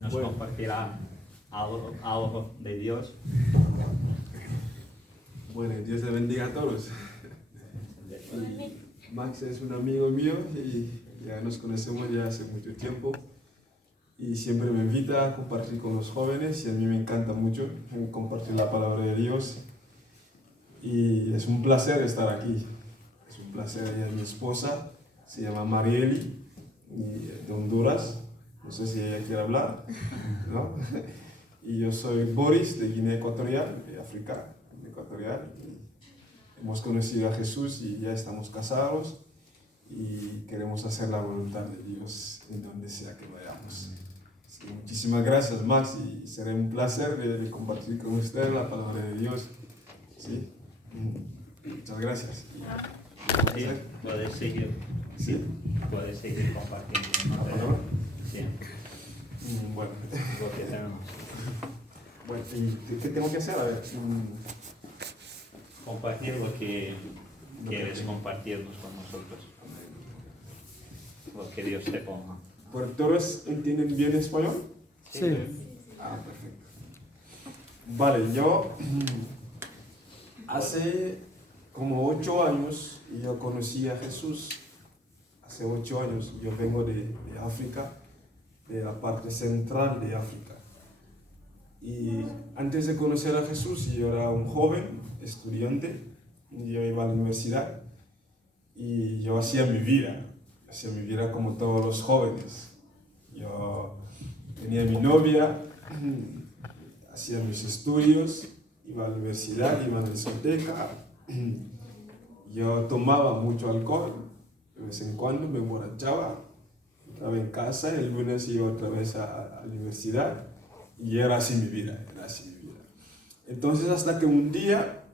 Nos compartirá algo de Dios. Bueno, Dios le bendiga a todos. Max es un amigo mío y ya nos conocemos ya hace mucho tiempo y siempre me invita a compartir con los jóvenes y a mí me encanta mucho compartir la palabra de Dios y es un placer estar aquí. Es un placer. Ella es mi esposa, se llama Marieli, de Honduras. No sé si ella quiere hablar, ¿no? Y yo soy Boris, de Guinea Ecuatorial, de África Ecuatorial. Y hemos conocido a Jesús y ya estamos casados y queremos hacer la voluntad de Dios en donde sea que vayamos. Así que muchísimas gracias, Max, y será un placer de compartir con usted la palabra de Dios. ¿Sí? Muchas gracias. Sí, puedes seguir. ¿Sí? Puedes seguir compartiendo. ¿No? Sí, Bueno. lo que tenemos. Bueno, ¿y qué tengo que hacer? A ver. Compartir lo que quieres compartirnos con nosotros. Lo que Dios te ponga. ¿Por todos entienden bien español? Sí. Ah, perfecto. Vale, yo hace como 8 años yo conocí a Jesús. Hace 8 años yo vengo de África, de la parte central de África. Y antes de conocer a Jesús yo era un joven estudiante, yo iba a la universidad y yo hacía mi vida como todos los jóvenes. Yo tenía mi novia, hacía mis estudios, iba a la universidad, iba a la discoteca, yo tomaba mucho alcohol, de vez en cuando me emborrachaba, estaba en casa, el lunes iba otra vez a la universidad y era así mi vida, Entonces hasta que un día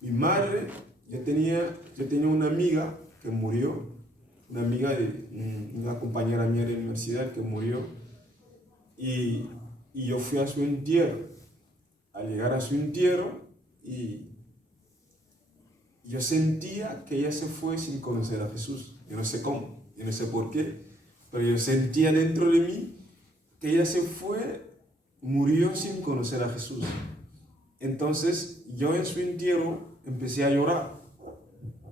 mi madre, yo tenía una amiga que murió, una compañera mía de la universidad que murió y yo fui a su entierro. Al llegar a su entierro y yo sentía que ella se fue sin conocer a Jesús. Yo no sé cómo, yo no sé por qué, pero yo sentía dentro de mí que ella se fue, murió sin conocer a Jesús. Entonces yo en su entierro empecé a llorar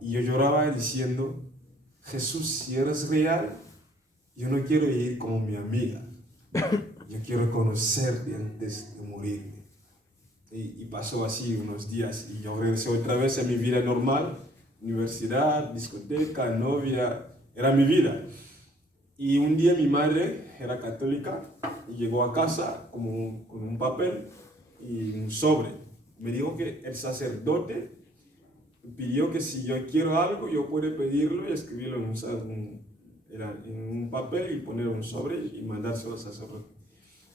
y yo lloraba diciendo: Jesús, si eres real, yo no quiero ir como mi amiga, yo quiero conocerte antes de morirme. Y pasó así unos días y yo regresé otra vez a mi vida normal, universidad, discoteca, novia, era mi vida. Y un día mi madre era católica y llegó a casa con un papel y un sobre. Me dijo que el sacerdote pidió que si yo quiero algo, yo puedo pedirlo y escribirlo en un papel y poner un sobre y mandárselo al sacerdote.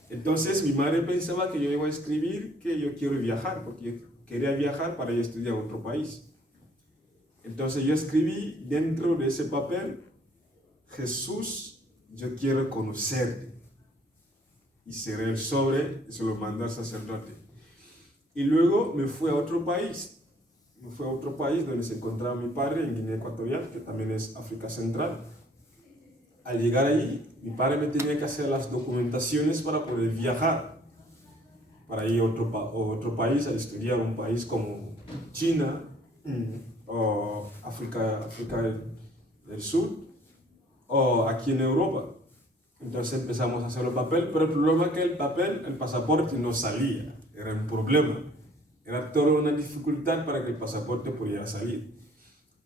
Entonces mi madre pensaba que yo iba a escribir que yo quiero viajar, porque yo quería viajar para ir a estudiar a otro país. Entonces yo escribí dentro de ese papel: Jesús, yo quiero conocerte. Y cerré el sobre y se lo mandé al sacerdote. Y luego me fui a otro país. Donde se encontraba mi padre, en Guinea Ecuatorial, que también es África Central. Al llegar allí, mi padre me tenía que hacer las documentaciones para poder viajar, para ir a otro país, a estudiar, un país como China o África del Sur, o aquí en Europa. Entonces empezamos a hacer el papel, pero el problema es que el pasaporte no salía, era un problema. Era toda una dificultad para que el pasaporte pudiera salir.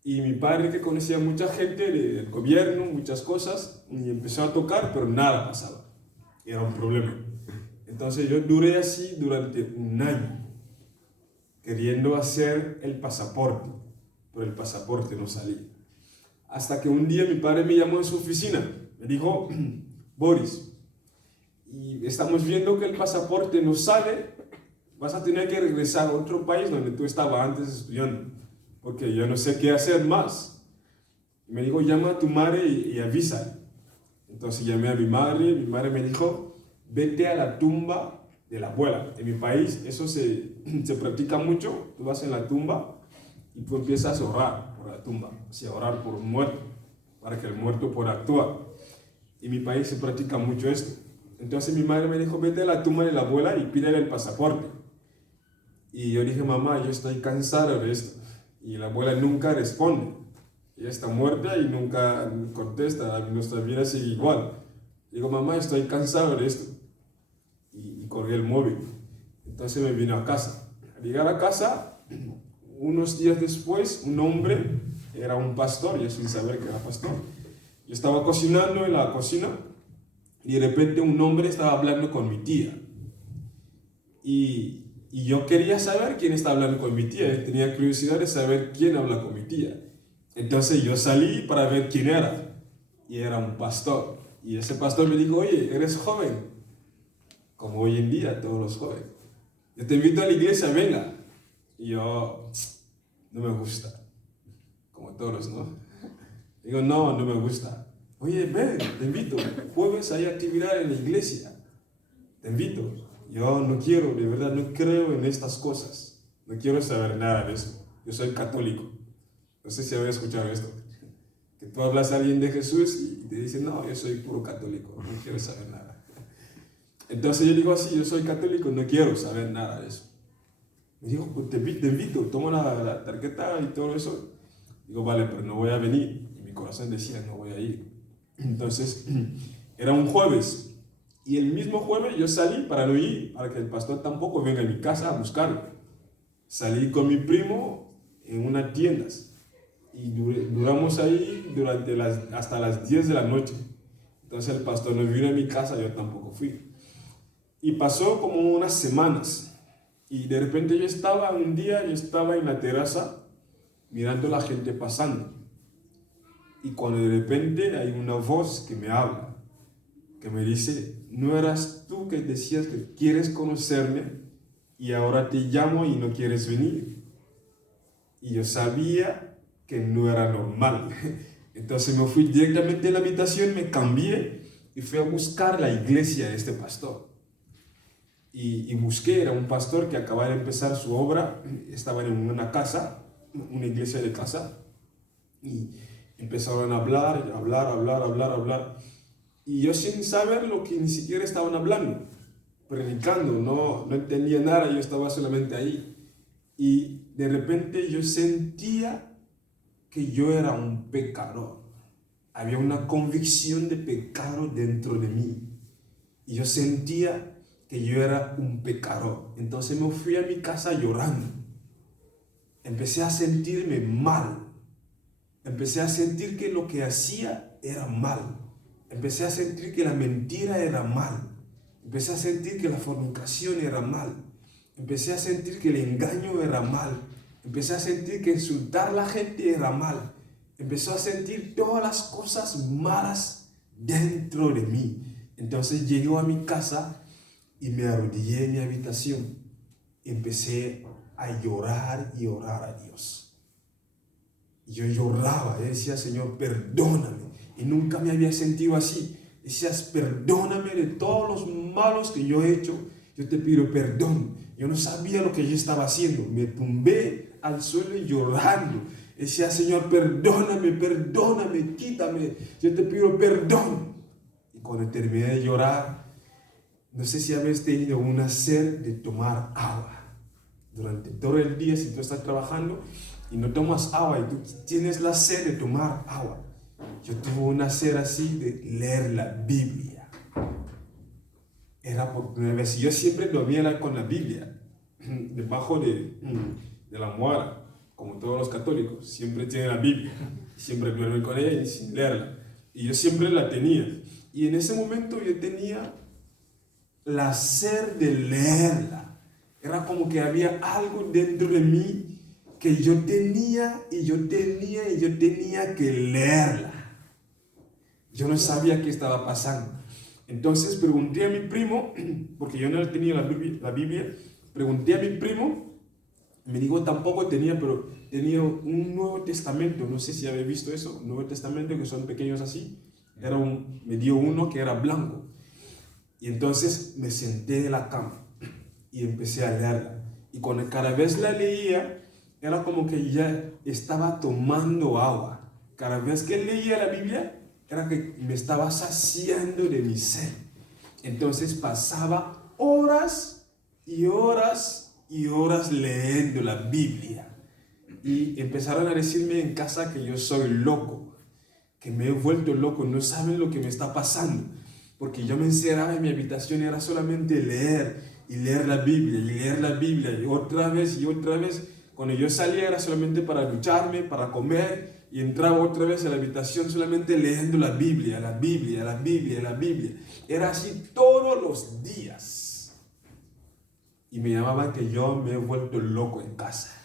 Y mi padre, que conocía mucha gente del gobierno, muchas cosas, y empezó a tocar, pero nada pasaba. Era un problema. Entonces yo duré así durante un año, queriendo hacer el pasaporte, pero el pasaporte no salía. Hasta que un día mi padre me llamó en su oficina, me dijo: Boris, y estamos viendo que el pasaporte no sale, vas a tener que regresar a otro país donde tú estabas antes estudiando, porque yo no sé qué hacer más. Y me dijo: llama a tu madre y avisa. Entonces llamé a mi madre me dijo: vete a la tumba de la abuela. En mi país eso se practica mucho, tú vas en la tumba y tú empiezas a orar por la tumba, o sea, orar por un muerto, para que el muerto pueda actuar. En mi país se practica mucho esto. Entonces mi madre me dijo, vete a la tumba de la abuela y pídele el pasaporte. Y yo dije, mamá, yo estoy cansado de esto. Y la abuela nunca responde. Ella está muerta y nunca contesta, nuestra vida sigue igual. Digo, mamá, estoy cansado de esto. Y colgué el móvil. Entonces me vine a casa. Al llegar a casa, unos días después, un hombre, era un pastor, yo sin saber que era pastor. Yo estaba cocinando en la cocina y de repente un hombre estaba hablando con mi tía. Y yo quería saber quién estaba hablando con mi tía. Yo tenía curiosidad de saber quién habla con mi tía. Entonces yo salí para ver quién era. Y era un pastor. Y ese pastor me dijo, oye, eres joven. Como hoy en día todos los jóvenes. Yo te invito a la iglesia, venga. Y yo, no me gusta. Como todos, ¿no? Digo, no me gusta. Oye, ven, te invito. Jueves hay actividad en la iglesia. Te invito. Yo no quiero, de verdad, no creo en estas cosas. No quiero saber nada de eso. Yo soy católico. No sé si habéis escuchado esto. Que tú hablas a alguien de Jesús y te dice, no, yo soy puro católico. No quiero saber nada. Entonces yo digo así, yo soy católico, no quiero saber nada de eso. Me dijo, pues te invito, toma la tarjeta y todo eso. Digo, vale, pero no voy a venir. Y mi corazón decía, no voy a ir. Entonces, era un jueves. Y el mismo jueves yo salí para no ir, para que el pastor tampoco venga a mi casa a buscarlo. Salí con mi primo en unas tiendas. Y duramos ahí hasta las 10 de la noche. Entonces el pastor no vino a mi casa, yo tampoco fui. Y pasó como unas semanas. Y de repente yo estaba en la terraza mirando a la gente pasando. Y cuando de repente hay una voz que me habla, que me dice, ¿no eras tú que decías que quieres conocerme y ahora te llamo y no quieres venir? Y yo sabía que no era normal. Entonces me fui directamente a la habitación, me cambié y fui a buscar la iglesia de este pastor. Y busqué, era un pastor que acababa de empezar su obra, estaba en una casa, una iglesia de casa, y empezaron a hablar. Y yo sin saber lo que ni siquiera estaban hablando, predicando, no entendía nada, yo estaba solamente ahí. Y de repente yo sentía que yo era un pecador. Había una convicción de pecado dentro de mí. Y yo sentía que yo era un pecador. Entonces me fui a mi casa llorando. Empecé a sentirme mal. Empecé a sentir que lo que hacía era mal. Empecé a sentir que la mentira era mal. Empecé a sentir que la fornicación era mal. Empecé a sentir que el engaño era mal. Empecé a sentir que insultar a la gente era mal. Empecé a sentir todas las cosas malas dentro de mí. Entonces llegué a mi casa y me arrodillé en mi habitación. Empecé a llorar y orar a Dios. Y yo lloraba, decía, Señor, perdóname. Y nunca me había sentido así. Decías, perdóname de todos los malos que yo he hecho. Yo te pido perdón. Yo no sabía lo que yo estaba haciendo. Me tumbé al suelo llorando. Decía, Señor, perdóname, quítame. Yo te pido perdón. Y cuando terminé de llorar, no sé si habéis tenido una sed de tomar agua. Durante todo el día, si tú estás trabajando y no tomas agua y tú tienes la sed de tomar agua. Yo tuve una sed así de leer la Biblia. Era por primera vez. Yo siempre dormía con la Biblia debajo de la almohada, como todos los católicos. Siempre tienen la Biblia. Siempre duermen con ella y sin leerla. Y yo siempre la tenía. Y en ese momento yo tenía la sed de leerla. Era como que había algo dentro de mí que yo tenía que leerla. Yo no sabía qué estaba pasando. Entonces pregunté a mi primo, porque yo no tenía la Biblia, pregunté a mi primo, me dijo tampoco tenía, pero tenía un Nuevo Testamento, no sé si habéis visto eso, un Nuevo Testamento que son pequeños así, me dio uno que era blanco. Y entonces me senté en la cama y empecé a leerla. Y cuando cada vez la leía, era como que ya estaba tomando agua. Cada vez que leía la Biblia, era que me estaba saciando de mi sed. Entonces pasaba horas y horas y horas leyendo la Biblia. Y empezaron a decirme en casa que yo soy loco, que me he vuelto loco, no saben lo que me está pasando. Porque yo me encerraba en mi habitación y era solamente leer y leer la Biblia y leer la Biblia y otra vez y otra vez. Cuando yo salía era solamente para ducharme, para comer, y entraba otra vez a la habitación solamente leyendo la Biblia, la Biblia, la Biblia, la Biblia. Era así todos los días. Y me llamaban que yo me he vuelto loco en casa.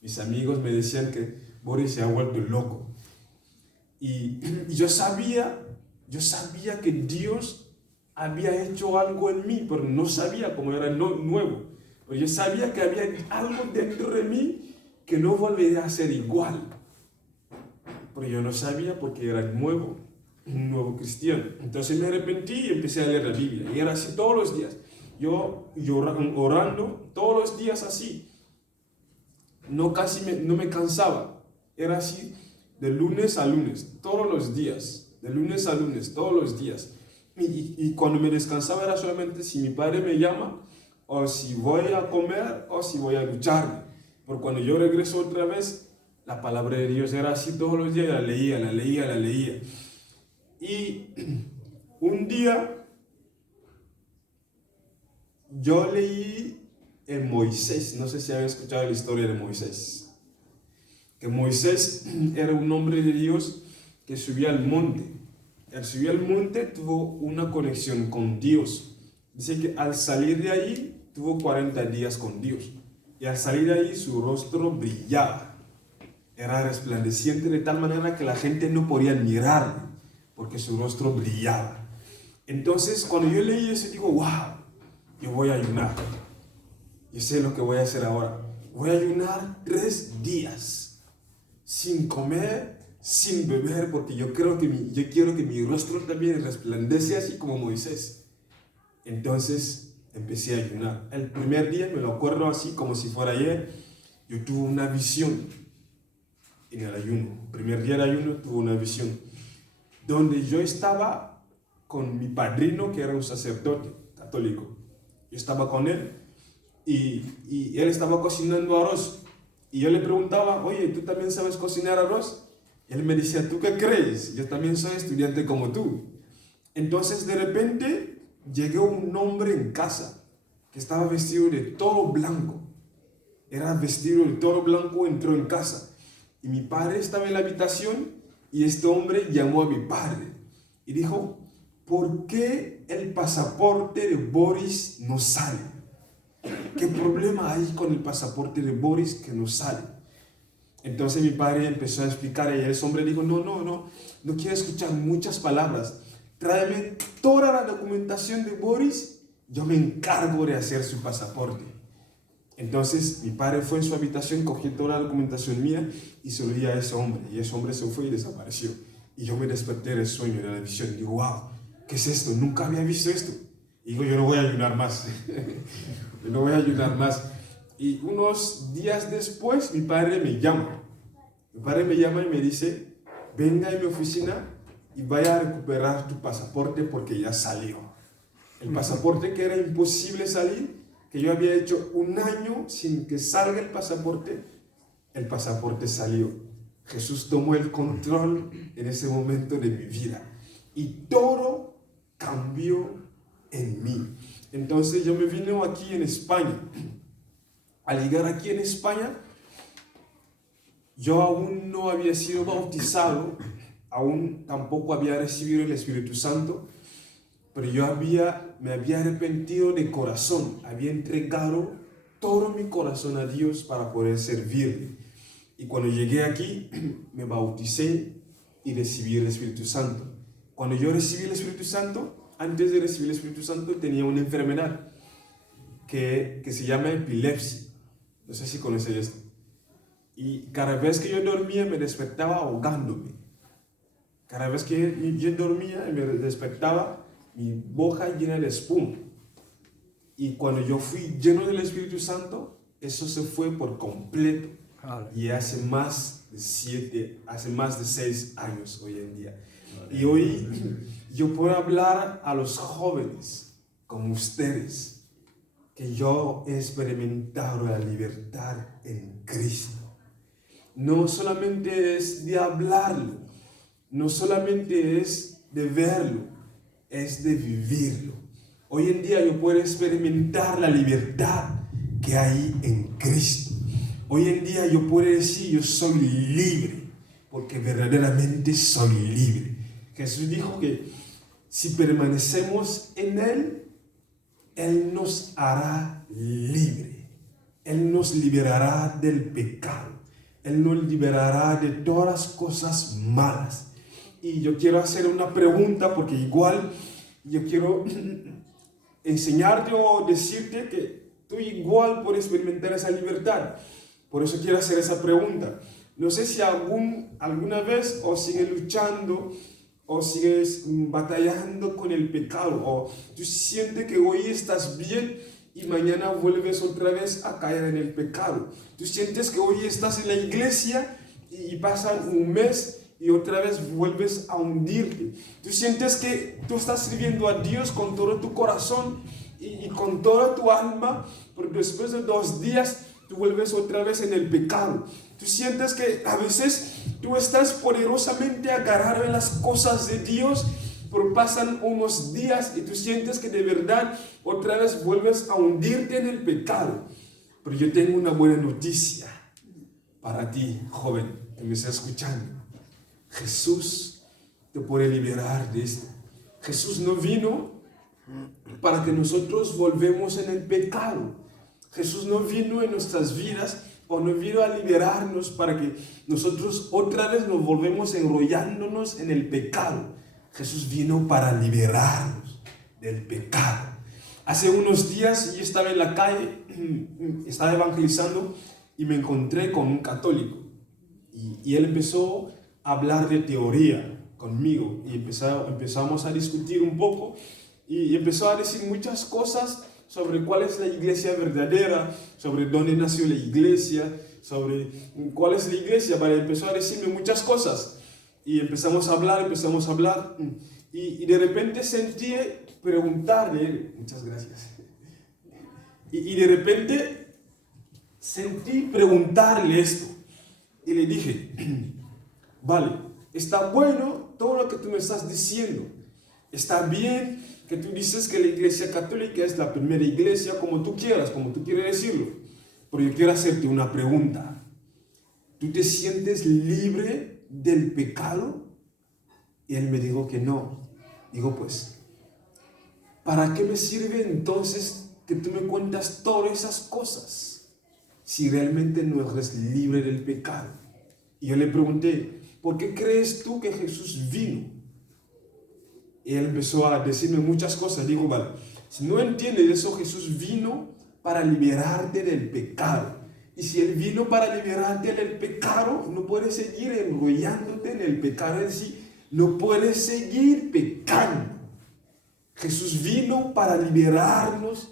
Mis amigos me decían que Boris se ha vuelto loco. Y yo sabía que Dios había hecho algo en mí, pero no sabía cómo era nuevo. Pero yo sabía que había algo dentro de mí que no volvería a ser igual. Pero yo no sabía porque era nuevo, un nuevo cristiano. Entonces me arrepentí y empecé a leer la Biblia. Y era así todos los días. Yo orando todos los días así. No me cansaba. Era así de lunes a lunes, todos los días. De lunes a lunes, todos los días. Y cuando me descansaba era solamente si mi padre me llama, o si voy a comer, o si voy a ducharme. Porque cuando yo regreso otra vez, la palabra de Dios era así todos los días, la leía. Y un día yo leí en Moisés, no sé si habéis escuchado la historia de Moisés, que Moisés era un hombre de Dios que subía al monte. Al subir al monte tuvo una conexión con Dios. Dice que al salir de ahí tuvo 40 días con Dios. Y al salir de ahí su rostro brillaba. Era resplandeciente de tal manera que la gente no podía mirarle, porque su rostro brillaba. Entonces cuando yo leí eso digo, wow, yo voy a ayunar. Yo sé lo que voy a hacer ahora. Voy a ayunar 3 días, sin comer, sin beber, porque yo quiero que mi rostro también resplandece así como Moisés. Entonces empecé a ayunar. El primer día, me lo acuerdo así como si fuera ayer, yo tuve una visión en el ayuno. El primer día del ayuno tuve una visión donde yo estaba con mi padrino, que era un sacerdote católico. Yo estaba con él y él estaba cocinando arroz. Y yo le preguntaba, oye, ¿tú también sabes cocinar arroz? Y él me decía, ¿tú qué crees? Yo también soy estudiante como tú. Entonces de repente llegó un hombre en casa que estaba vestido de todo blanco. Era vestido de todo blanco, entró en casa. Y mi padre estaba en la habitación y este hombre llamó a mi padre y dijo, ¿por qué el pasaporte de Boris no sale? ¿Qué problema hay con el pasaporte de Boris que no sale? Entonces mi padre empezó a explicar y ese hombre dijo, no quiero escuchar muchas palabras. Tráeme toda la documentación de Boris, yo me encargo de hacer su pasaporte. Entonces mi padre fue en su habitación, cogió toda la documentación mía y se lo di a ese hombre. Y ese hombre se fue y desapareció. Y yo me desperté del sueño, de la visión. Y digo, wow, ¿qué es esto? Nunca había visto esto. Y digo, yo no voy a ayunar más. Yo no voy a ayunar más. Y unos días después mi padre me llama. Mi padre me llama y me dice, venga a mi oficina y vaya a recuperar tu pasaporte porque ya salió. El pasaporte que era imposible salir, que yo había hecho 1 año sin que salga el pasaporte salió. Jesús tomó el control en ese momento de mi vida y todo cambió en mí. Entonces yo me vine aquí en España. Al llegar aquí en España, yo aún no había sido bautizado, aún tampoco había recibido el Espíritu Santo, pero yo me había arrepentido de corazón, había entregado todo mi corazón a Dios para poder servirle. Y cuando llegué aquí, me bauticé y recibí el Espíritu Santo. Cuando yo recibí el Espíritu Santo, antes de recibir el Espíritu Santo, tenía una enfermedad que se llama epilepsia. No sé si conocéis esto. Y cada vez que yo dormía, me despertaba ahogándome. Cada vez que yo dormía, me despertaba mi boca llena de espuma. Y cuando yo fui lleno del Espíritu Santo, eso se fue por completo. Y hace más de 6 años hoy en día. Y hoy yo puedo hablar a los jóvenes como ustedes, que yo he experimentado la libertad en Cristo. No solamente es de hablarlo, no solamente es de verlo, es de vivirlo. Hoy en día yo puedo experimentar la libertad que hay en Cristo. Hoy en día yo puedo decir, yo soy libre, porque verdaderamente soy libre. Jesús dijo que si permanecemos en Él, Él nos hará libre. Él nos liberará del pecado. Él nos liberará de todas las cosas malas. Y yo quiero hacer una pregunta, porque igual yo quiero enseñarte o decirte que tú igual puedes experimentar esa libertad. Por eso quiero hacer esa pregunta. No sé si alguna vez o sigues luchando o sigues batallando con el pecado, o tú sientes que hoy estás bien y mañana vuelves otra vez a caer en el pecado. Tú sientes que hoy estás en la iglesia y pasan un mes y otra vez vuelves a hundirte. Tú sientes que tú estás sirviendo a Dios con todo tu corazón y con toda tu alma, pero después de 2 días tú vuelves otra vez en el pecado. Tú sientes que a veces tú estás poderosamente agarrado en las cosas de Dios, pero pasan unos días y tú sientes que de verdad otra vez vuelves a hundirte en el pecado. Pero yo tengo una buena noticia para ti, joven, que me está escuchando. Jesús te puede liberar de esto. Jesús no vino para que nosotros volvemos en el pecado. Jesús no vino en nuestras vidas o no vino a liberarnos para que nosotros otra vez nos volvemos enrollándonos en el pecado. Jesús vino para liberarnos del pecado. Hace unos días yo estaba en la calle, estaba evangelizando y me encontré con un católico. Y él empezó a hablar de teoría conmigo y empezamos a discutir un poco y empezó a decir muchas cosas sobre cuál es la iglesia verdadera, sobre dónde nació la iglesia, sobre cuál es la iglesia. Vale, empezó a decirme muchas cosas y empezamos a hablar y de repente sentí preguntarle, muchas gracias, y de repente sentí preguntarle esto y le dije, vale, está bueno todo lo que tú me estás diciendo, está bien que tú dices que la iglesia católica es la primera iglesia, como tú quieras, como tú quieres decirlo. Pero yo quiero hacerte una pregunta. ¿Tú te sientes libre del pecado? Y él me dijo que no. Digo, pues, ¿para qué me sirve entonces que tú me cuentas todas esas cosas si realmente no eres libre del pecado? Y yo le pregunté, ¿por qué crees tú que Jesús vino? Y él empezó a decirme muchas cosas. Digo, vale, si no entiendes eso, Jesús vino para liberarte del pecado. Y si Él vino para liberarte del pecado, no puedes seguir enrollándote en el pecado en sí. No puedes seguir pecando. Jesús vino para liberarnos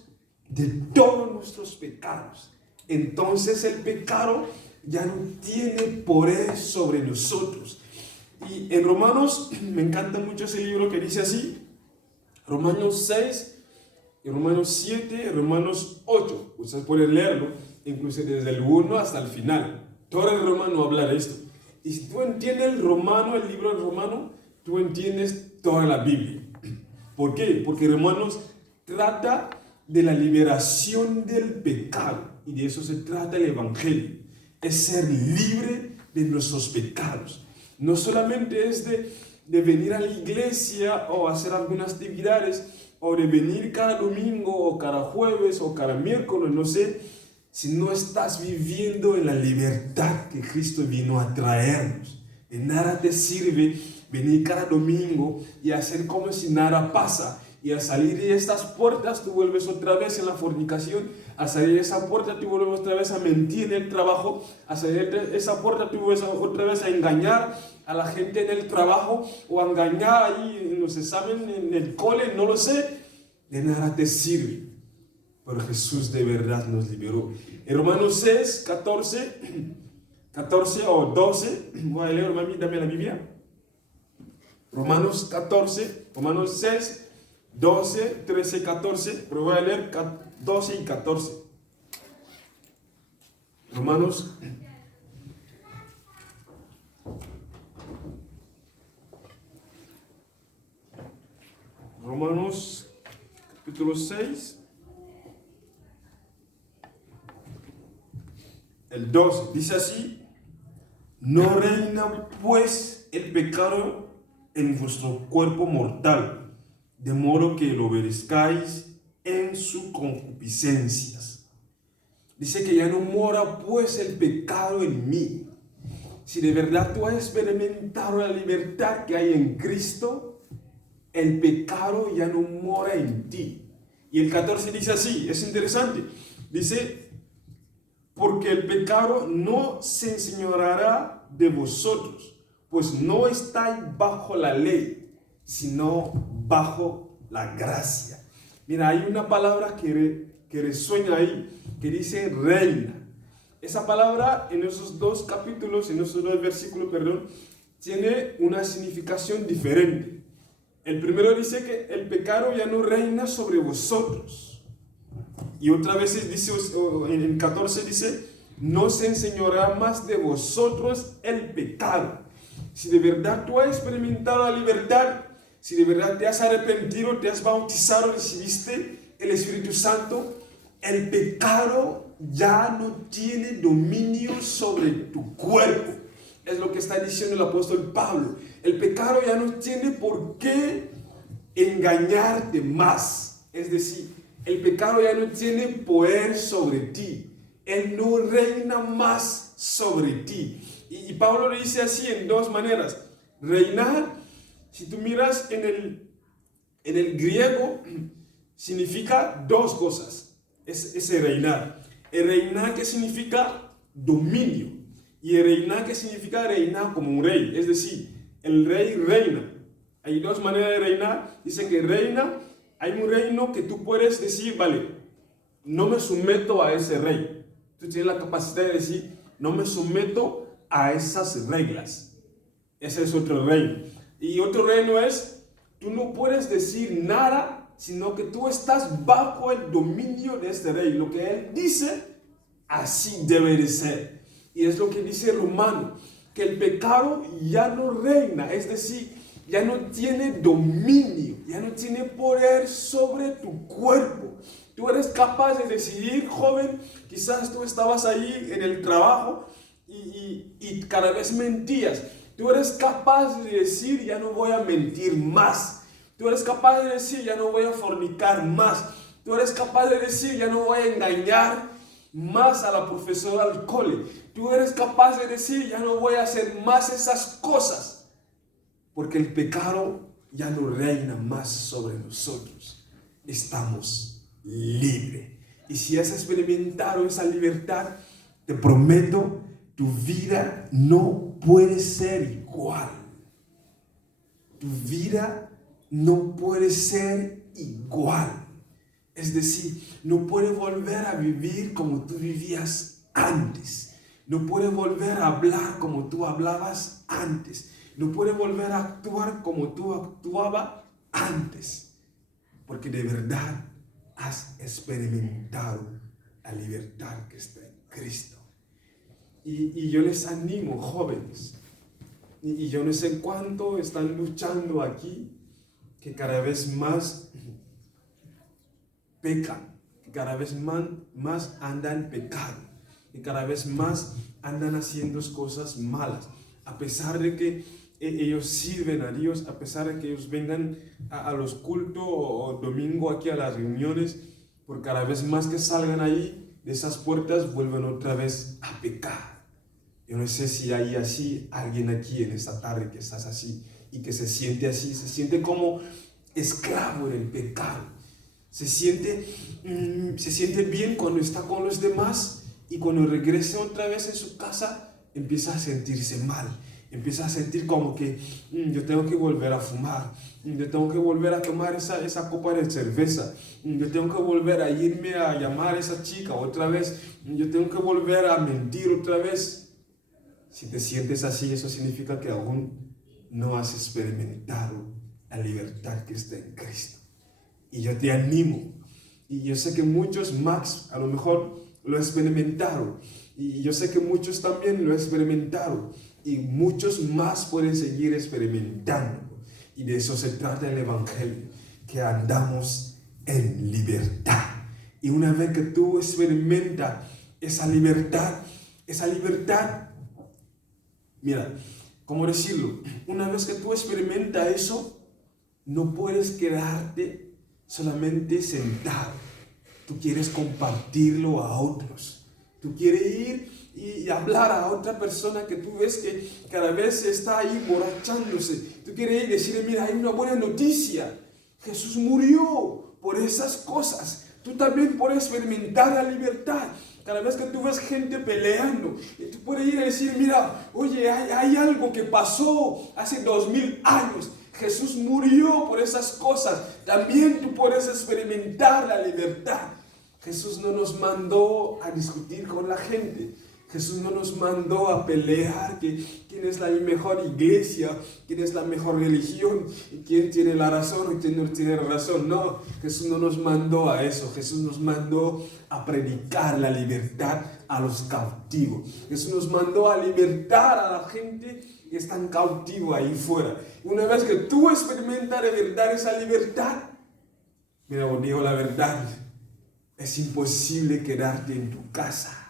de todos nuestros pecados. Entonces el pecado ya no tiene poder sobre nosotros. Y en Romanos, me encanta mucho ese libro que dice así, Romanos 6, Romanos 7, Romanos 8. Ustedes pueden leerlo, incluso desde el 1 hasta el final. Todo el romano habla de esto. Y si tú entiendes el romano, el libro del romano, tú entiendes toda la Biblia. ¿Por qué? Porque Romanos trata de la liberación del pecado. Y de eso se trata el Evangelio. Es ser libre de nuestros pecados. No solamente es de venir a la iglesia o hacer algunas actividades, o de venir cada domingo, o cada jueves, o cada miércoles, no sé, si no estás viviendo en la libertad que Cristo vino a traernos. De nada te sirve venir cada domingo y hacer como si nada pasa. Y al salir de estas puertas, tú vuelves otra vez en la fornicación. Al salir de esa puerta, tú vuelves otra vez a mentir en el trabajo. Al salir de esa puerta, tú vuelves otra vez a engañar a la gente en el trabajo, o a engañar ahí en los exámenes, en el cole, no lo sé. De nada te sirve. Pero Jesús de verdad nos liberó. En Romanos 6, 14 o 12, voy a leer, mami, dame la Biblia. Romanos 6, 12, 13 y 14, pero voy a leer 12 y 14. Romanos capítulo 6, el 12, dice así: no reina pues el pecado en vuestro cuerpo mortal, de modo que lo obedezcáis en sus concupiscencias. Dice que ya no mora pues el pecado en mí. Si de verdad tú has experimentado la libertad que hay en Cristo, el pecado ya no mora en ti. Y el 14 dice así, es interesante. Dice, porque el pecado no se enseñoreará de vosotros, pues no estáis bajo la ley, sino bajo la gracia. Mira, hay una palabra que resuena ahí, que dice reina. Esa palabra en esos dos capítulos, en esos dos versículos, tiene una significación diferente. El primero dice que el pecado ya no reina sobre vosotros. Y otra vez dice, en el 14 dice, no se enseñoreará más de vosotros el pecado. Si de verdad tú has experimentado la libertad, si de verdad te has arrepentido, te has bautizado, recibiste el Espíritu Santo, el pecado ya no tiene dominio sobre tu cuerpo. Es lo que está diciendo el apóstol Pablo. El pecado ya no tiene por qué engañarte más. Es decir, el pecado ya no tiene poder sobre ti. Él no reina más sobre ti. Y Pablo lo dice así en dos maneras. Reinar, si tú miras en el griego, significa dos cosas. Ese reinar. El reinar que significa dominio. Y el reinar que significa reinar como un rey. Es decir, el rey reina. Hay dos maneras de reinar. Dice que reina, hay un reino que tú puedes decir, vale, no me someto a ese rey. Tú tienes la capacidad de decir, no me someto a esas reglas. Ese es otro reino. Y otro reino es, tú no puedes decir nada, sino que tú estás bajo el dominio de este rey. Lo que él dice, así debe de ser. Y es lo que dice Romano, que el pecado ya no reina, es decir, ya no tiene dominio, ya no tiene poder sobre tu cuerpo. Tú eres capaz de decidir, joven, quizás tú estabas ahí en el trabajo y cada vez mentías. Tú eres capaz de decir, ya no voy a mentir más. Tú eres capaz de decir, ya no voy a fornicar más. Tú eres capaz de decir, ya no voy a engañar más a la profesora del cole. Tú eres capaz de decir, ya no voy a hacer más esas cosas. Porque el pecado ya no reina más sobre nosotros. Estamos libres. Y si has experimentado esa libertad, te prometo, tu vida no puede ser igual. Tu vida no puede ser igual. Es decir, no puedes volver a vivir como tú vivías antes. No puedes volver a hablar como tú hablabas antes. No puedes volver a actuar como tú actuabas antes. Porque de verdad has experimentado la libertad que está en Cristo. Y yo les animo, jóvenes, y yo no sé cuánto están luchando aquí, que cada vez más pecan, que cada vez más andan en pecado, que cada vez más andan haciendo cosas malas, a pesar de que ellos sirven a Dios, a pesar de que ellos vengan a los cultos o domingo aquí a las reuniones, por cada vez más que salgan ahí de esas puertas, vuelven otra vez a pecar. Yo no sé si hay así alguien aquí en esta tarde que estás así y que se siente así, se siente como esclavo del pecado. Se siente bien cuando está con los demás y cuando regresa otra vez en su casa empieza a sentirse mal. Empieza a sentir como que yo tengo que volver a fumar, yo tengo que volver a tomar esa copa de cerveza, yo tengo que volver a irme a llamar a esa chica otra vez, yo tengo que volver a mentir otra vez. Si te sientes así, eso significa que aún no has experimentado la libertad que está en Cristo. Y yo te animo. Y yo sé que muchos más a lo mejor lo experimentaron. Y yo sé que muchos también lo experimentaron. Y muchos más pueden seguir experimentando. Y de eso se trata el Evangelio, que andamos en libertad. Y una vez que tú experimentas esa libertad, mira, ¿cómo decirlo? Una vez que tú experimentas eso, no puedes quedarte solamente sentado. Tú quieres compartirlo a otros. Tú quieres ir y hablar a otra persona que tú ves que cada vez está ahí borrachándose. Tú quieres ir y decirle, mira, hay una buena noticia. Jesús murió por esas cosas. Tú también puedes experimentar la libertad. Cada vez que tú ves gente peleando, y tú puedes ir a decir, mira, oye, hay algo que pasó hace 2000 años. Jesús murió por esas cosas. También tú puedes experimentar la libertad. Jesús no nos mandó a discutir con la gente. Jesús no nos mandó a pelear quién es la mejor iglesia, quién es la mejor religión, y quién tiene la razón y quién no tiene razón. No, Jesús no nos mandó a eso. Jesús nos mandó a predicar la libertad a los cautivos. Jesús nos mandó a libertar a la gente que están cautivos ahí fuera. Una vez que tú experimentas de verdad esa libertad, mira, os digo la verdad, es imposible quedarte en tu casa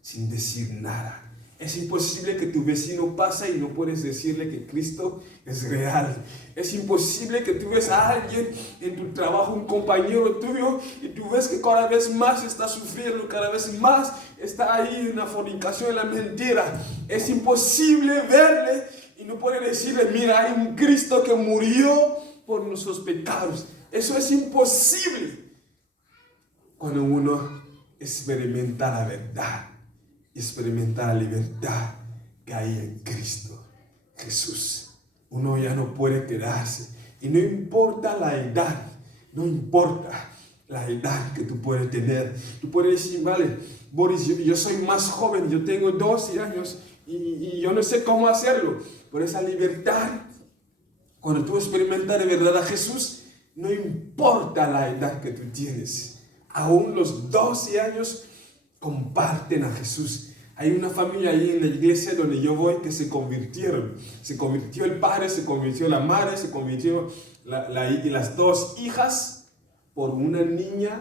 sin decir nada. Es imposible que tu vecino pase y no puedes decirle que Cristo es real. Es imposible que tú ves a alguien en tu trabajo, un compañero tuyo, y tú ves que cada vez más está sufriendo, cada vez más está ahí en la fornicación, en la mentira. Es imposible verle y no puedes decirle, mira, hay un Cristo que murió por nuestros pecados. Eso es imposible cuando uno experimenta la verdad. Experimentar la libertad que hay en Cristo Jesús. Uno ya no puede quedarse. Y no importa la edad, no importa la edad que tú puedes tener. Tú puedes decir, vale, Boris, yo soy más joven, yo tengo 12 años y yo no sé cómo hacerlo. Por esa libertad, cuando tú experimentas de verdad a Jesús, no importa la edad que tú tienes. Aún los 12 años comparten a Jesús. Hay una familia ahí en la iglesia donde yo voy que se convirtieron. Se convirtió el padre, se convirtió la madre, se convirtió las dos hijas por una niña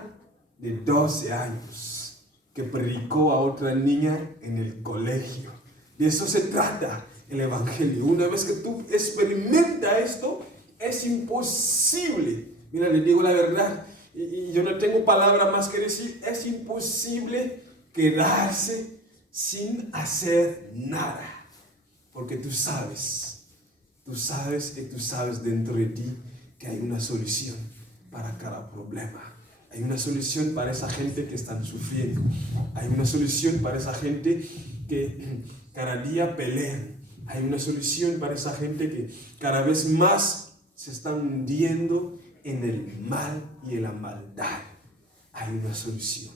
de 12 años que predicó a otra niña en el colegio. De eso se trata el Evangelio. Una vez que tú experimentas esto, es imposible. Mira, les digo la verdad. Y yo no tengo palabra más que decir. Es imposible quedarse sin hacer nada, porque tú sabes dentro de ti que hay una solución para cada problema. Hay una solución para esa gente que están sufriendo. Hay una solución para esa gente que cada día pelean. Hay una solución para esa gente que cada vez más se están hundiendo en el mal y en la maldad. Hay una solución.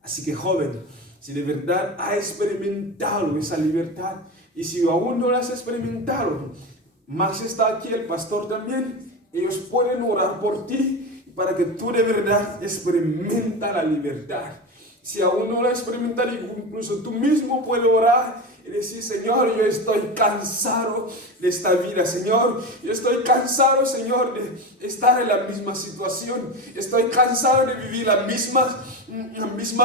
Así que, joven, si de verdad has experimentado esa libertad, y si aún no la has experimentado, Max está aquí, el pastor también, ellos pueden orar por ti para que tú de verdad experimenta la libertad. Si aún no la has experimentado, incluso tú mismo puedes orar y decir, Señor, yo estoy cansado de esta vida, Señor. Yo estoy cansado, Señor, de estar en la misma situación. Estoy cansado de vivir las mismas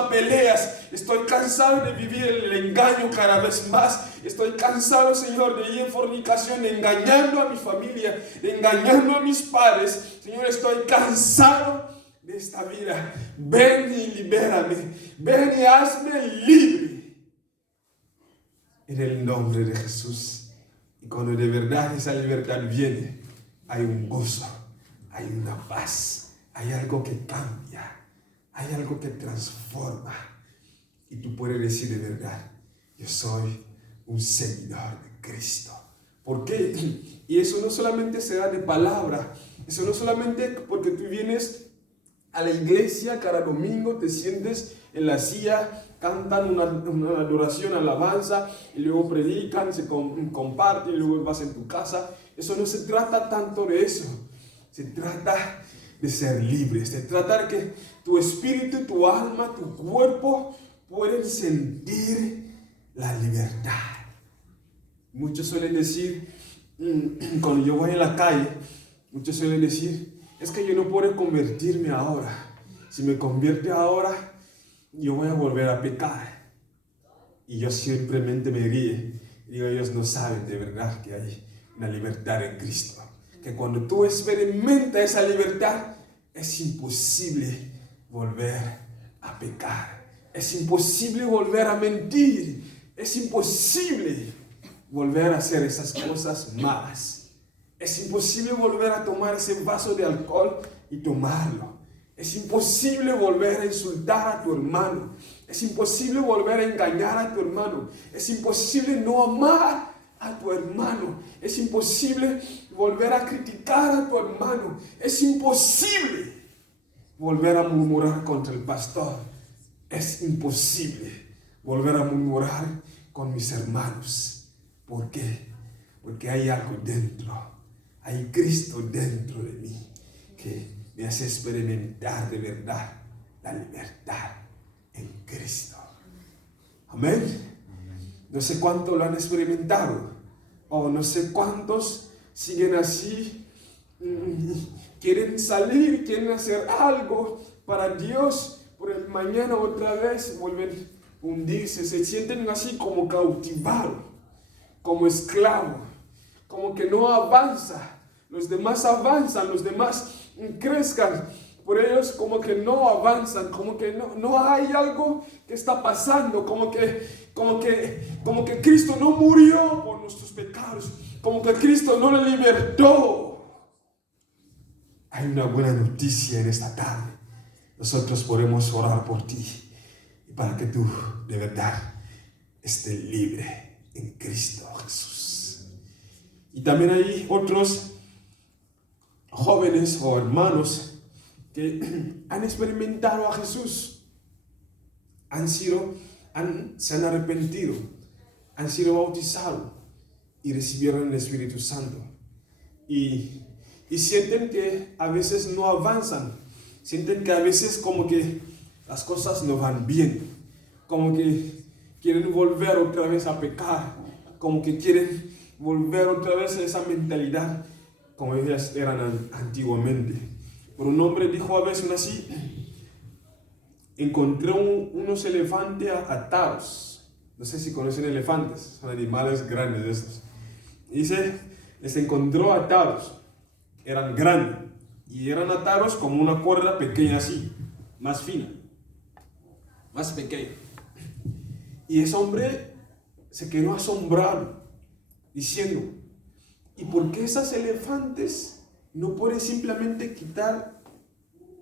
peleas. Estoy cansado de vivir el engaño cada vez más. Estoy cansado, Señor, de ir en fornicación, de engañando a mi familia, de engañando a mis padres. Señor, estoy cansado de esta vida. Ven y libérame. Ven y hazme libre. En el nombre de Jesús. Y cuando de verdad esa libertad viene, hay un gozo, hay una paz, hay algo que cambia, hay algo que transforma. Y tú puedes decir de verdad, yo soy un seguidor de Cristo. ¿Por qué? Y eso no solamente será de palabra, eso no solamente porque tú vienes a la iglesia cada domingo, te sientes en la silla, cantan una adoración, alabanza, y luego predican, se comparten, y luego vas en tu casa. Eso no se trata tanto de eso. Se trata de ser libres, de tratar que tu espíritu, tu alma, tu cuerpo pueden sentir la libertad. Muchos suelen decir, cuando yo voy a la calle, muchos suelen decir, es que yo no puedo convertirme ahora. Si me convierte ahora, yo voy a volver a pecar. Y yo simplemente me río. Digo, ellos no saben de verdad que hay una libertad en Cristo. Que cuando tú experimentas esa libertad, es imposible volver a pecar. Es imposible volver a mentir. Es imposible volver a hacer esas cosas malas. Es imposible volver a tomar ese vaso de alcohol y tomarlo. Es imposible volver a insultar a tu hermano. Es imposible volver a engañar a tu hermano. Es imposible no amar a tu hermano. Es imposible volver a criticar a tu hermano. Es imposible volver a murmurar contra el pastor. Es imposible volver a murmurar con mis hermanos. ¿Por qué? Porque hay algo dentro. Hay Cristo dentro de mí que me hace experimentar de verdad la libertad en Cristo. Amén. No sé cuántos lo han experimentado, o no sé cuántos siguen así, quieren salir, quieren hacer algo para Dios, pero el mañana otra vez vuelven a hundirse, se sienten así como cautivados, como esclavos, como que no avanza. Los demás avanzan, los demás crezcan, por ellos como que no avanzan, como que no hay algo que está pasando, como que Cristo no murió por nuestros pecados, como que Cristo no le libertó. Hay una buena noticia en esta tarde. Nosotros podemos orar por ti y para que tú de verdad estés libre en Cristo Jesús. Y también hay otros jóvenes o hermanos que han experimentado a Jesús, se han arrepentido, han sido bautizados y recibieron el Espíritu Santo. Y sienten que a veces no avanzan, sienten que a veces como que las cosas no van bien, como que quieren volver otra vez a pecar, como que quieren volver otra vez a esa mentalidad como ellas eran antiguamente. Pero un hombre dijo a veces así, encontré unos elefantes atados. No sé si conocen elefantes, son animales grandes estos. Y dice, les encontró atados, eran grandes, y eran atados como una cuerda pequeña así, más fina, más pequeña. Y ese hombre se quedó asombrado, diciendo, ¿y por qué esos elefantes no pueden simplemente quitar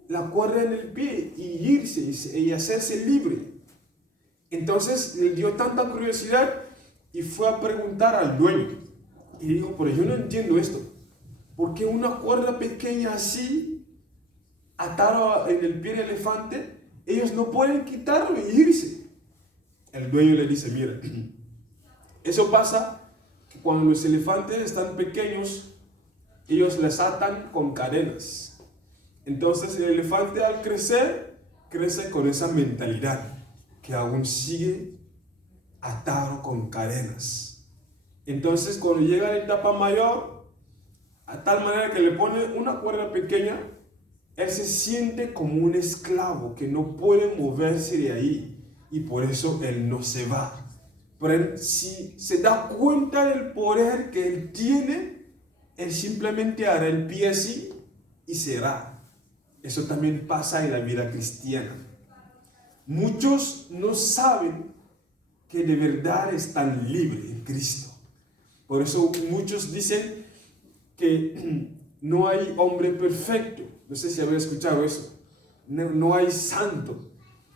la cuerda en el pie y irse y hacerse libre? Entonces le dio tanta curiosidad y fue a preguntar al dueño. Y dijo, pero yo no entiendo esto. ¿Por qué una cuerda pequeña así, atada en el pie del elefante, ellos no pueden quitarlo y irse? El dueño le dice, mira, eso pasa que cuando los elefantes están pequeños, ellos les atan con cadenas. Entonces el elefante al crecer, crece con esa mentalidad que aún sigue atado con cadenas. Entonces cuando llega a la etapa mayor, a tal manera que le pone una cuerda pequeña, él se siente como un esclavo que no puede moverse de ahí, y por eso él no se va. Pero si se da cuenta del poder que él tiene, él simplemente hará el pie así y será. Eso también pasa en la vida cristiana. Muchos no saben que de verdad están libres en Cristo. Por eso muchos dicen que no hay hombre perfecto. No sé si habéis escuchado eso. No hay santo.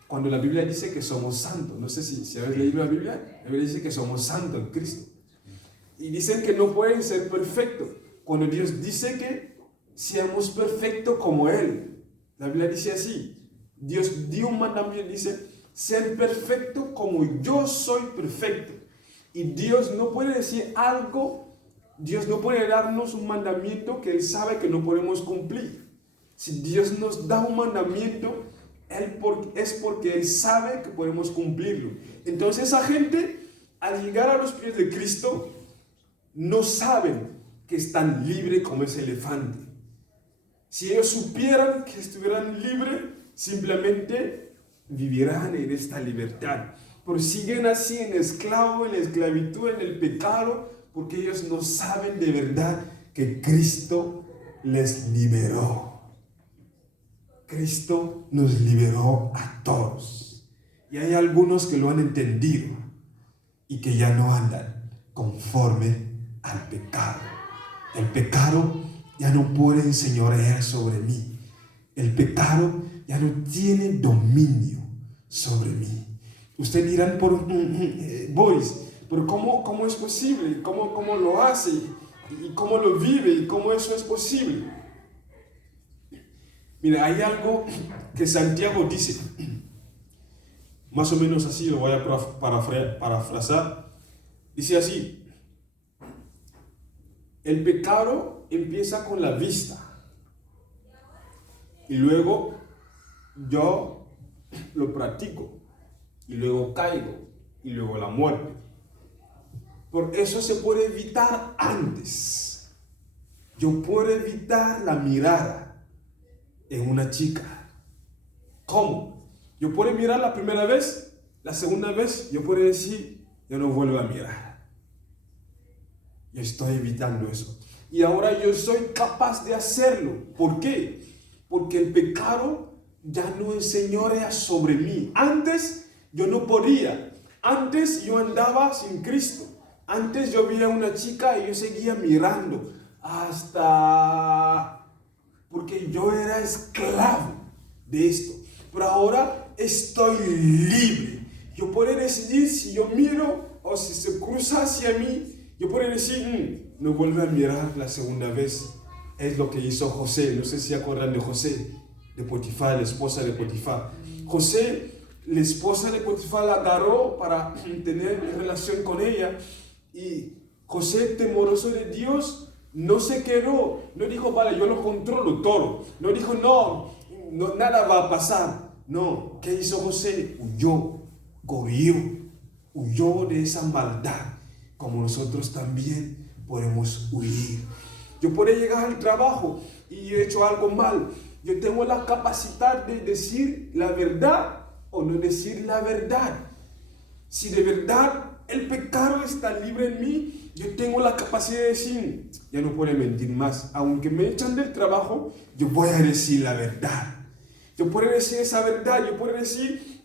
Cuando la Biblia dice que somos santos, no sé si habéis leído la Biblia dice que somos santos en Cristo. Y dicen que no pueden ser perfectos, cuando Dios dice que seamos perfectos como Él. La Biblia dice así, Dios dio un mandamiento, dice, ser perfecto como yo soy perfecto. Y Dios no puede decir algo, Dios no puede darnos un mandamiento que Él sabe que no podemos cumplir. Si Dios nos da un mandamiento, es porque Él sabe que podemos cumplirlo. Entonces esa gente, al llegar a los pies de Cristo, no saben que están libres como ese elefante. Si ellos supieran que estuvieran libres, simplemente vivirán en esta libertad. Pero siguen así en esclavo, en la esclavitud, en el pecado, porque ellos no saben de verdad que Cristo les liberó. Cristo nos liberó a todos. Y hay algunos que lo han entendido y que ya no andan conforme al pecado. El pecado ya no puede enseñorear sobre mí. El pecado ya no tiene dominio sobre mí. Ustedes dirán, boys, pero ¿cómo es posible? ¿Cómo lo hace? ¿Y cómo lo vive? ¿Y cómo eso es posible? Mira, hay algo que Santiago dice, más o menos así, lo voy a parafrasear. Dice así: el pecado empieza con la vista y luego yo lo practico y luego caigo y luego la muerte. Por eso se puede evitar antes. Yo puedo evitar la mirada en una chica. ¿Cómo? Yo puedo mirar la primera vez, la segunda vez yo puedo decir, yo no vuelvo a mirar. Yo estoy evitando eso. Y ahora yo soy capaz de hacerlo. ¿Por qué? Porque el pecado ya no enseñorea sobre mí. Antes yo no podía. Antes yo andaba sin Cristo. Antes yo veía a una chica y yo seguía mirando hasta... porque yo era esclavo de esto. Pero ahora estoy libre. Yo puedo decidir si yo miro o si se cruza hacia mí. Yo puedo decir, no vuelvo a mirar la segunda vez. Es lo que hizo José. No sé si se acuerdan de José, de Potifar, la esposa de Potifar. José, la esposa de Potifar, la agarró para tener relación con ella. Y José, temoroso de Dios, no se quedó, no dijo, vale, yo lo controlo todo. No dijo, no, nada va a pasar. No, ¿qué hizo José? Huyó, corrió, huyó de esa maldad, como nosotros también podemos huir. Yo puedo llegar al trabajo y he hecho algo mal. Yo tengo la capacidad de decir la verdad o no decir la verdad. Si de verdad el pecado está libre en mí, yo tengo la capacidad de decir, ya no puedo mentir más. Aunque me echan del trabajo, yo voy a decir la verdad. Yo puedo decir esa verdad. Yo puedo decir,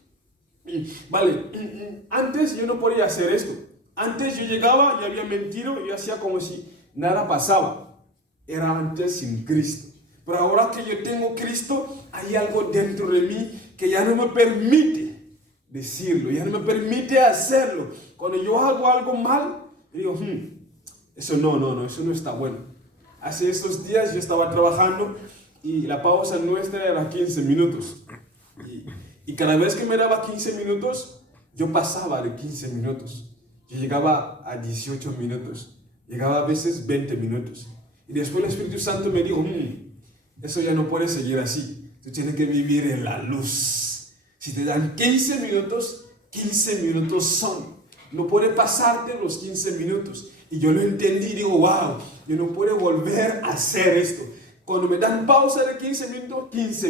vale, antes yo no podía hacer esto. Antes yo llegaba y había mentido y hacía como si nada pasaba. Era antes sin Cristo. Pero ahora que yo tengo Cristo, hay algo dentro de mí que ya no me permite decirlo, ya no me permite hacerlo. Cuando yo hago algo mal, digo, eso no está bueno. Hace estos días yo estaba trabajando y la pausa nuestra era 15 minutos. Y cada vez que me daba 15 minutos, yo pasaba de 15 minutos. Yo llegaba a 18 minutos. Llegaba a veces 20 minutos. Y después el Espíritu Santo me dijo, eso ya no puede seguir así. Tú tienes que vivir en la luz. Si te dan 15 minutos son. No puede pasarte los 15 minutos. Y yo lo entendí y digo, wow, yo no puedo volver a hacer esto. Cuando me dan pausa de 15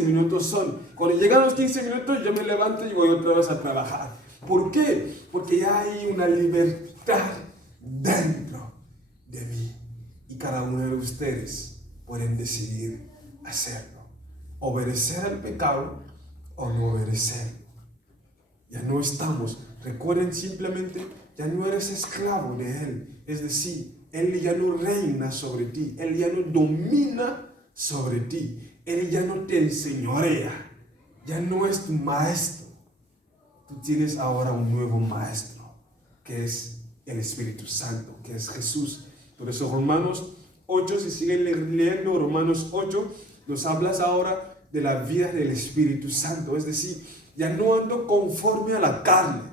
minutos son. Cuando llegan los 15 minutos, yo me levanto y voy otra vez a trabajar. ¿Por qué? Porque ya hay una libertad dentro de mí. Y cada uno de ustedes pueden decidir hacerlo. Obedecer al pecado o no obedecerlo. Ya no estamos. Recuerden simplemente, ya no eres esclavo de Él. Es decir, Él ya no reina sobre ti. Él ya no domina sobre ti. Él ya no te enseñorea. Ya no es tu maestro. Tú tienes ahora un nuevo maestro, que es el Espíritu Santo, que es Jesús. Por eso Romanos 8, si siguen leyendo Romanos 8, nos hablas ahora de la vida del Espíritu Santo. Es decir, ya no ando conforme a la carne,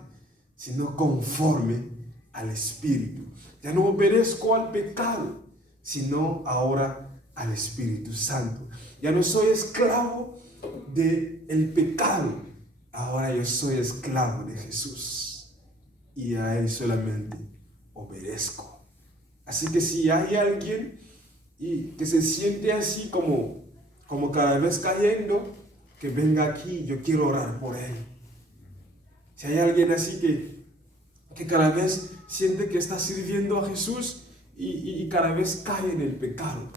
sino conforme al Espíritu. Ya no obedezco al pecado, sino ahora al Espíritu Santo. Ya no soy esclavo del pecado, ahora yo soy esclavo de Jesús y a Él solamente obedezco. Así que si hay alguien y que se siente así como cada vez cayendo, que venga aquí, yo quiero orar por él. Si hay alguien así que cada vez siente que está sirviendo a Jesús y cada vez cae en el pecado,